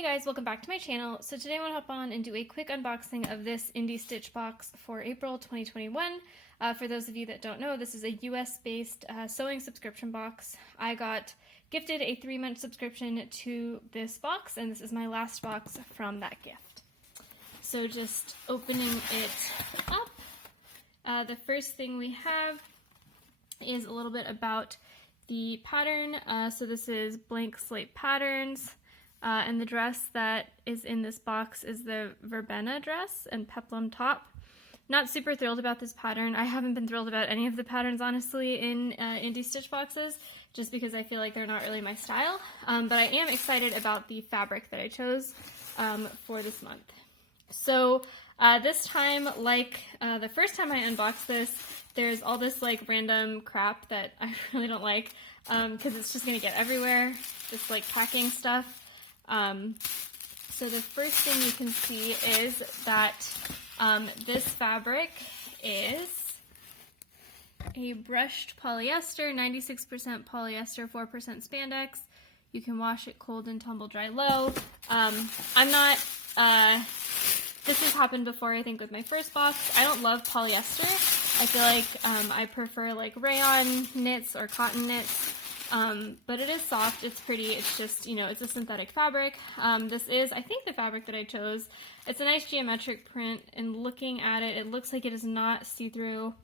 Hey guys, welcome back to my channel. So today I want to hop on and do a quick unboxing of this IndieStitch box for April 2021. For those of you that don't know, this is a US-based sewing subscription box. I got gifted a 3-month subscription to this box, and this is my last box from that gift. So just opening it up, the first thing we have is a little bit about the pattern. So this is blank slate patterns. And the dress that is in this box is the Verbena dress and Peplum top. Not super thrilled about this pattern. I haven't been thrilled about any of the patterns, honestly, in IndieStitch boxes, just because I feel like they're not really my style. But I am excited about the fabric that I chose for this month. So this time, like the first time I unboxed this, there's all this like random crap that I really don't like, because it's just gonna get everywhere, this like packing stuff. So the first thing you can see is that this fabric is a brushed polyester, 96% polyester, 4% spandex. You can wash it cold and tumble dry low. This has happened before, I think, with my first box. I don't love polyester. I feel like I prefer like rayon knits or cotton knits. But it is soft, it's pretty, it's just, you know, it's a synthetic fabric. This is, I think, the fabric that I chose. It's a nice geometric print, and looking at it, it looks like it is not see-through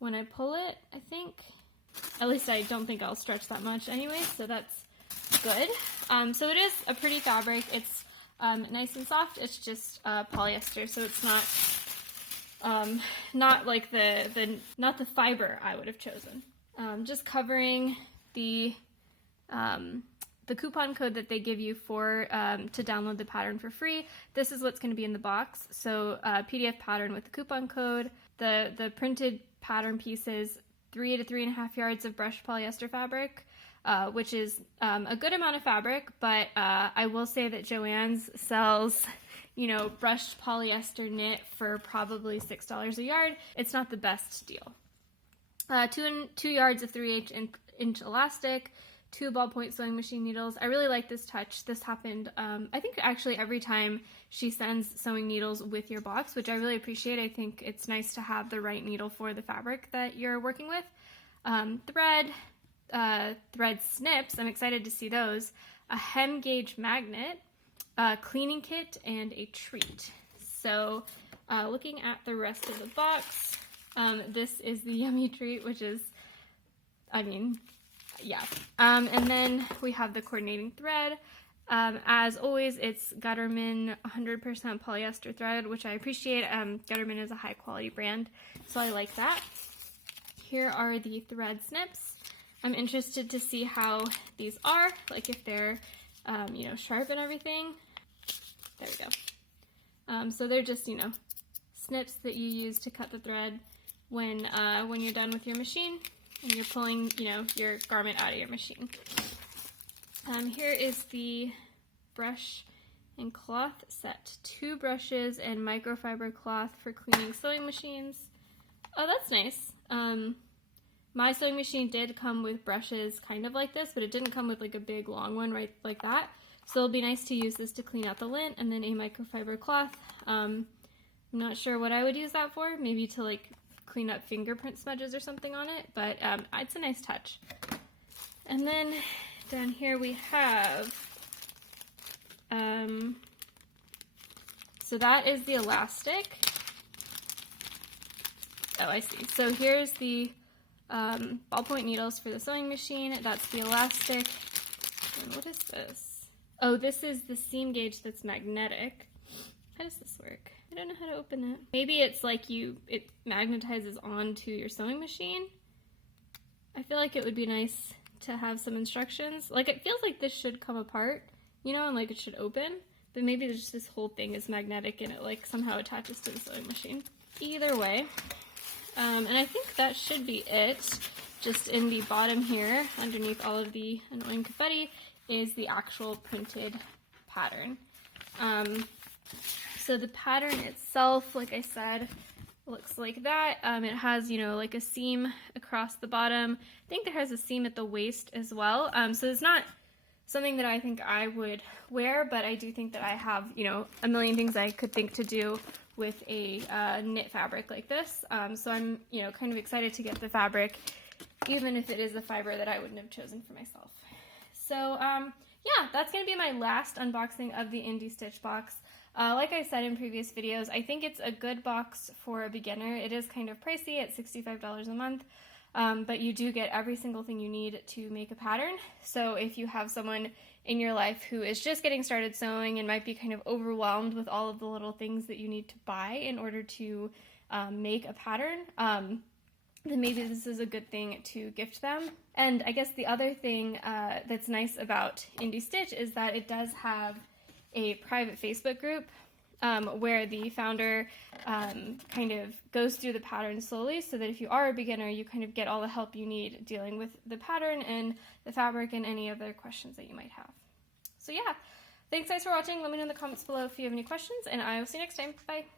when I pull it, I think. At least I don't think I'll stretch that much anyway, so that's good. So it is a pretty fabric. It's nice and soft. It's just polyester, so it's not like not the fiber I would have chosen. Just covering the coupon code that they give you for to download the pattern for free. This is what's going to be in the box. So PDF pattern with the coupon code, the printed pattern pieces, 3 to 3.5 yards of brushed polyester fabric, which is a good amount of fabric, but I will say that Joann's sells, you know, brushed polyester knit for probably $6 a yard. It's not the best deal. 2 yards of 3/8-inch elastic, 2 ballpoint sewing machine needles. I really like this touch. This happened, I think, actually every time she sends sewing needles with your box, which I really appreciate. I think it's nice to have the right needle for the fabric that you're working with. Thread snips. I'm excited to see those. A hem gauge magnet, a cleaning kit, and a treat. So looking at the rest of the box, this is the yummy treat, which is, I mean, yeah. And then we have the coordinating thread. As always, it's Gutterman 100% polyester thread, which I appreciate. Gutterman is a high quality brand, so I like that. Here are the thread snips. I'm interested to see how these are, like if they're, you know, sharp and everything. There we go. So they're just, you know, snips that you use to cut the thread when you're done with your machine and you're pulling, you know, your garment out of your machine. Here is the brush and cloth set. 2 brushes and microfiber cloth for cleaning sewing machines. Oh, that's nice. My sewing machine did come with brushes kind of like this, but it didn't come with like a big long one right like that. So it'll be nice to use this to clean out the lint, and then a microfiber cloth. I'm not sure what I would use that for. Maybe to like clean up fingerprint smudges or something on it, but it's a nice touch. And then down here we have, so that is the elastic. Oh, I see. So here's the ballpoint needles for the sewing machine. That's the elastic. And what is this? Oh, this is the seam gauge that's magnetic. How does this work? I don't know how to open it. Maybe it's like it magnetizes onto your sewing machine. I feel like it would be nice to have some instructions. Like, it feels like this should come apart, you know, and like it should open, but maybe there's just this whole thing is magnetic and it like somehow attaches to the sewing machine. Either way, and I think that should be it. Just in the bottom here, underneath all of the annoying confetti, is the actual printed pattern. So the pattern itself, like I said, looks like that. It has, you know, like a seam across the bottom. I think there has a seam at the waist as well. So it's not something that I think I would wear, but I do think that I have, you know, a million things I could think to do with a knit fabric like this. So I'm, you know, kind of excited to get the fabric, even if it is a fiber that I wouldn't have chosen for myself. So yeah, that's going to be my last unboxing of the IndieStitch box. Like I said in previous videos, I think it's a good box for a beginner. It is kind of pricey at $65 a month, but you do get every single thing you need to make a pattern. So if you have someone in your life who is just getting started sewing and might be kind of overwhelmed with all of the little things that you need to buy in order to make a pattern, then maybe this is a good thing to gift them. And I guess the other thing that's nice about IndieStitch is that it does have a private Facebook group where the founder kind of goes through the pattern slowly, so that if you are a beginner, you kind of get all the help you need dealing with the pattern and the fabric and any other questions that you might have. So yeah, thanks guys for watching. Let me know in the comments below if you have any questions, and I will see you next time. Bye!